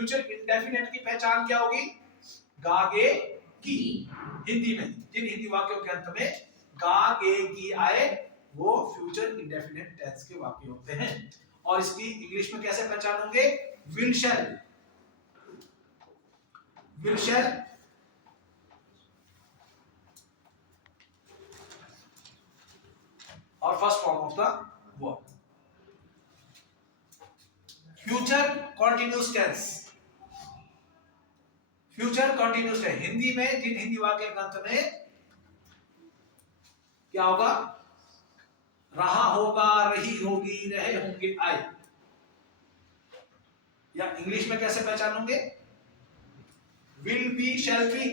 Future indefinite की पहचान क्या होगी? गागे की। हिंदी में जिन हिंदी वाक्यों के अंत में गागे की आए वो फ्यूचर इंडेफिनेट टेंस के वाक्य होते हैं। और इसकी इंग्लिश में कैसे पहचान होंगे? विल शैल, विल शैल और first form of the verb. Future continuous tense, future continuous tense Hindi में जिन हिंदी वाक्य के अंत में क्या होगा? रहा होगा, रही होगी, रहे होंगे, आए। या इंग्लिश में कैसे पहचानोगे? Will be, shall be,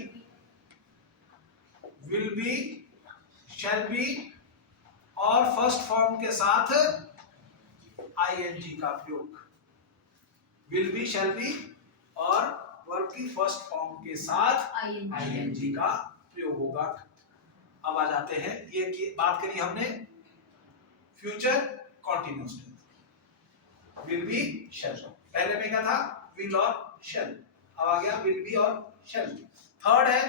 will be, shall be और फर्स्ट फॉर्म के साथ आईएनजी का प्रयोग। विल बी, शैल बी और वर्ब की फर्स्ट फॉर्म के साथ आईएनजी का प्रयोग होगा। अब आ जाते हैं, ये बात करी हमने future continuous tense, will be, shall. पहले में क्या था? विल और शैल। अब आ गया विल बी और शैल। थर्ड है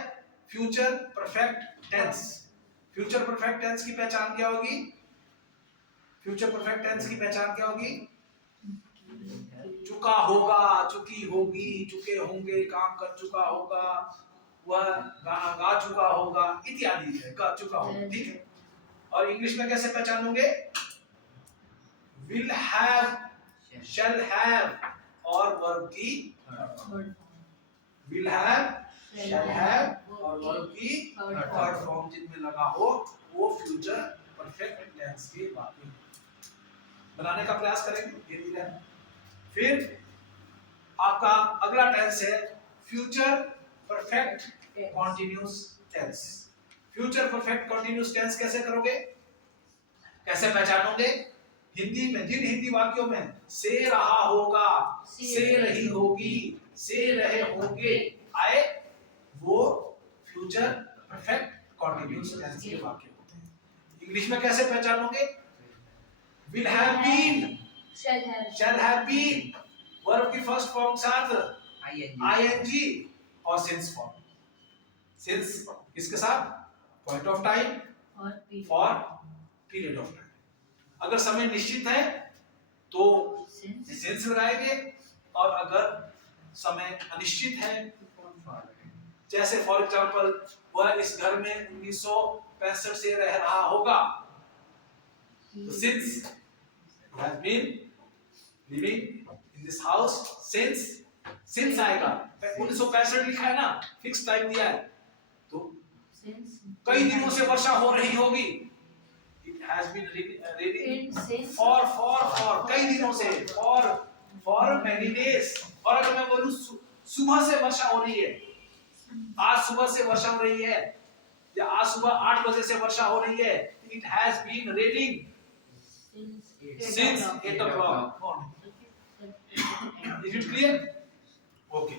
future perfect tense. Future perfect tense की पहचान क्या होगी? फ्यूचर परफेक्ट टेंस की पहचान क्या होगी? चुका होगा, चुकी होगी, चुके होंगे, काम कर चुका होगा, वह गाना गा चुका होगा इत्यादि है, गा चुका होगा। ठीक है। और इंग्लिश में कैसे पहचानोगे? विल हैव, शैल हैव और वर्ब की विल हैव, शैल हैव और वर्ब की थर्ड फॉर्म जिनमें लगा हो वो फ्यूचर परफेक्ट टेंस के वाक्य बनाने का प्रयास करेंगे धीरे-धीरे। फिर आपका अगला टेंस है future perfect continuous tense. Future perfect continuous tense कैसे करोगे? कैसे पहचानोगे? हिंदी में जिन हिंदी वाक्यों में से रहा होगा, से रही होगी, से रहे होंगे आए वो फ्यूचर परफेक्ट कॉन्टिन्यूस टेंस के वाक्य होते हैं। इंग्लिश में कैसे पहचानोगे? Will have been, shall have been, verb की फर्स्ट फॉर्म के साथ आईएनजी और सिंस फॉर्म। सिंस किसके साथ? Point of time for period of time. अगर समय निश्चित है तो सिंस लगाएंगे और अगर समय अनिश्चित है, जैसे फॉर एग्जांपल वह इस घर में 1965 से रह रहा होगा तो since has been living in this house since आएगा। 1965 लिखा है ना, फिक्स टाइम दिया है तो कई दिनों से वर्षा हो रही होगी। It has been raining for कई दिनों से for many days। और अगर मैं बोलूं सुबह से वर्षा हो रही है, आज सुबह से वर्षा हो रही है या आज सुबह 8 बजे से वर्षा हो रही है, it has been raining since 8 o'clock morning। Is it clear? Okay.